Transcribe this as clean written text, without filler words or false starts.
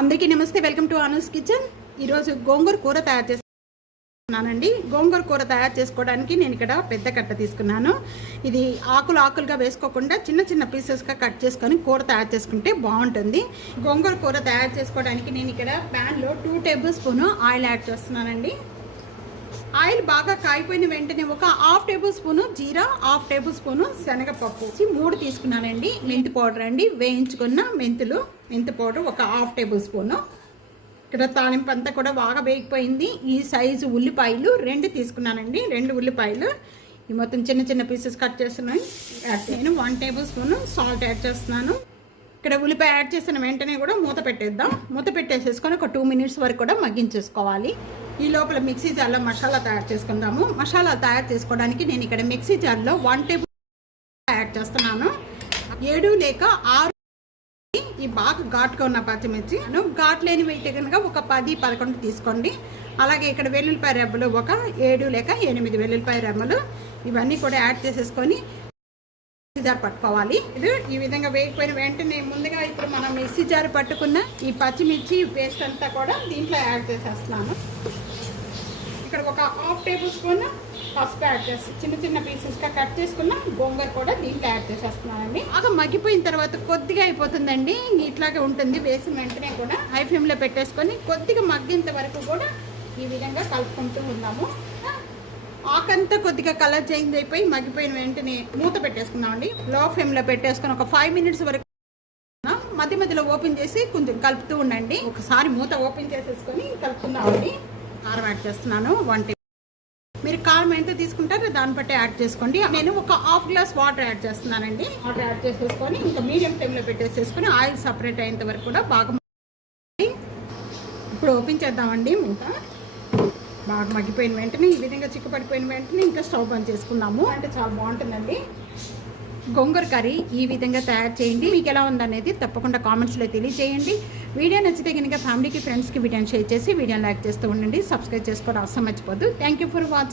అందరికీ నమస్తే, welcome to Anu's kitchen. ఈరోజు గోంగూర కూర తయారు చేస్తున్నానండి. గోంగూర కూర తయారు చేసుకోవడానికి నేను ఇక్కడ పెద్ద కట్ట తీసుకున్నాను. ఇది ఆకులుగా వేసుకోకుండా చిన్న చిన్న పీసెస్గా కట్ చేసుకొని కూర తయారు చేసుకుంటే బాగుంటుంది. గోంగూర కూర తయారు చేసుకోవడానికి నేను ఇక్కడ ప్యాన్లో 2 టేబుల్ స్పూన్ ఆయిల్ యాడ్ చేస్తున్నానండి. ఆయిల్ బాగా కాయిపోయిన వెంటనే ఒక 1/2 టేబుల్ స్పూను జీరా, 1/2 టేబుల్ స్పూను శనగపప్పు 3 తీసుకున్నానండి. మెంతి పౌడర్ అండి, వేయించుకున్న మెంతి పౌడర్ ఒక 1/2 టేబుల్ స్పూను. ఇక్కడ తాలింపు అంతా కూడా బాగా వేగిపోయింది. ఈ సైజు ఉల్లిపాయలు 2 తీసుకున్నానండి. 2 ఉల్లిపాయలు ఈ మొత్తం చిన్న చిన్న పీసెస్ కట్ చేస్తున్నాను. నేను 1 టేబుల్ స్పూను సాల్ట్ యాడ్ చేస్తున్నాను. ఇక్కడ ఉల్లిపాయ యాడ్ చేసిన వెంటనే కూడా మూత పెట్టేద్దాం. మూత పెట్టేసేసుకొని ఒక 2 మినిట్స్ వరకు కూడా మగ్గించేసుకోవాలి. ఈ లోపల మిక్సీ జార్లో మసాలా తయారు చేసుకుందాము. మసాలా తయారు చేసుకోవడానికి నేను ఇక్కడ మిక్సీ జార్లో 1 టేబుల్ యాడ్ చేస్తున్నాను. 7 లేక 6 ఈ బాగా ఘాటుగా ఉన్న పచ్చిమిర్చి, ఘాటు లేని అయితే కనుక ఒక 10-11 తీసుకోండి. అలాగే ఇక్కడ వెల్లుల్లిపాయ రెమ్మలు ఒక 7 లేక 8 వెల్లుల్లిపాయ రెమ్మలు, ఇవన్నీ కూడా యాడ్ చేసేసుకొని మిక్సీ జార్ పట్టుకోవాలి. ఇది ఈ విధంగా వేగిపోయిన వెంటనే ముందుగా ఇప్పుడు మనం మిక్సీ జార్ పట్టుకున్న ఈ పచ్చిమిర్చి పేస్ట్ అంతా కూడా దీంట్లో యాడ్ చేసేస్తున్నాను. ఇక్కడ ఒక 1/2 టేబుల్ స్పూన్ పసుపు యాడ్ చేసి చిన్న చిన్న పీసెస్గా కట్ చేసుకున్న గోంగూర కూడా దీంట్లో యాడ్ చేసేస్తున్నానండి. బాగా మగ్గిపోయిన తర్వాత కొద్దిగా అయిపోతుందండి, ఇట్లాగే ఉంటుంది. వేసిన వెంటనే కూడా హై ఫ్లేమ్లో పెట్టేసుకొని కొద్దిగా మగ్గేంత వరకు కూడా ఈ విధంగా కలుపుకుంటూ ఉన్నాము. ఆకంతా కొద్దిగా కలర్ చేంజ్ అయిపోయి మగ్గిపోయిన వెంటనే మూత పెట్టేసుకున్నామండి. లో ఫ్లేమ్లో పెట్టేసుకొని ఒక 5 మినిట్స్ వరకు మధ్య మధ్యలో ఓపెన్ చేసి కొంచెం కలుపుతూ ఉండండి. ఒకసారి మూత ఓపెన్ చేసేసుకొని కలుపుకుందామండి. కారం యాడ్ చేస్తున్నాను 1 టేబుల్. మీరు కారం ఎంత తీసుకుంటారో దాన్ని బట్టి యాడ్ చేసుకోండి. నేను ఒక 1/2 గ్లాస్ వాటర్ యాడ్ చేస్తున్నానండి. వాటర్ యాడ్ చేసేసుకొని ఇంకా మీడియం ఫ్లేమ్లో పెట్టేసేసుకొని ఆయిల్ సపరేట్ అయ్యేంత వరకు కూడా బాగా ఇప్పుడు ఓపెన్ చేద్దామండి. ఇంకా బాగా మగ్గిపోయిన వెంటనే ఈ విధంగా చిక్కుపడిపోయిన వెంటనే ఇంకా స్టవ్ బంద్ చేసుకుందాము. అంటే చాలా బాగుంటుందండి. గోంగూర కర్రీ ఈ విధంగా తయారు చేయండి. మీకు ఎలా ఉందనేది తప్పకుండా కామెంట్స్లో తెలియజేయండి. వీడియో నచ్చితే కనుక ఫ్యామిలీకి, ఫ్రెండ్స్కి వీడియోని షేర్ చేసి వీడియోని లైక్ చేస్తూ ఉండండి. సబ్స్క్రైబ్ చేసుకోవడం అస్సలు మర్చిపోద్దు. Thank you for watching.